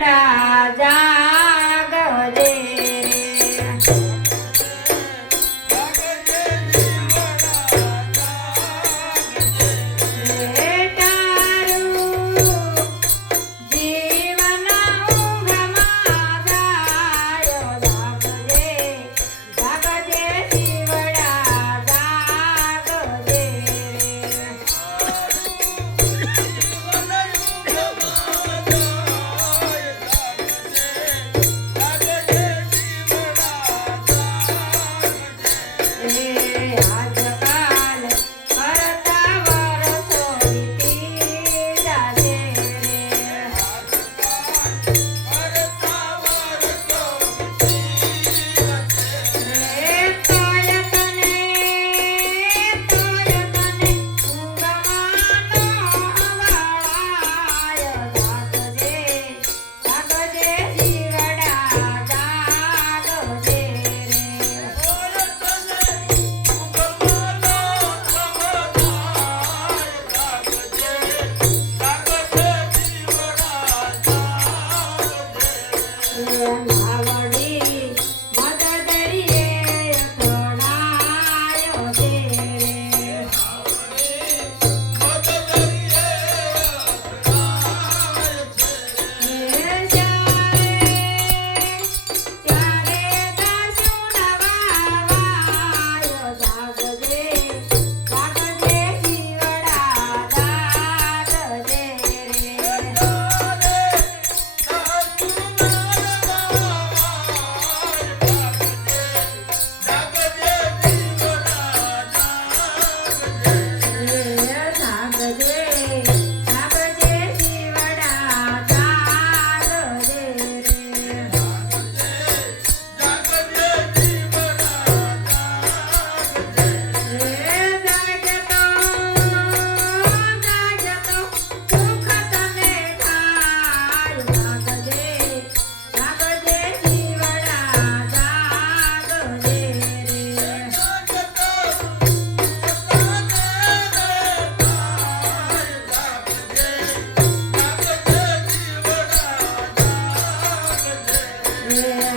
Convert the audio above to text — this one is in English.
para yeah.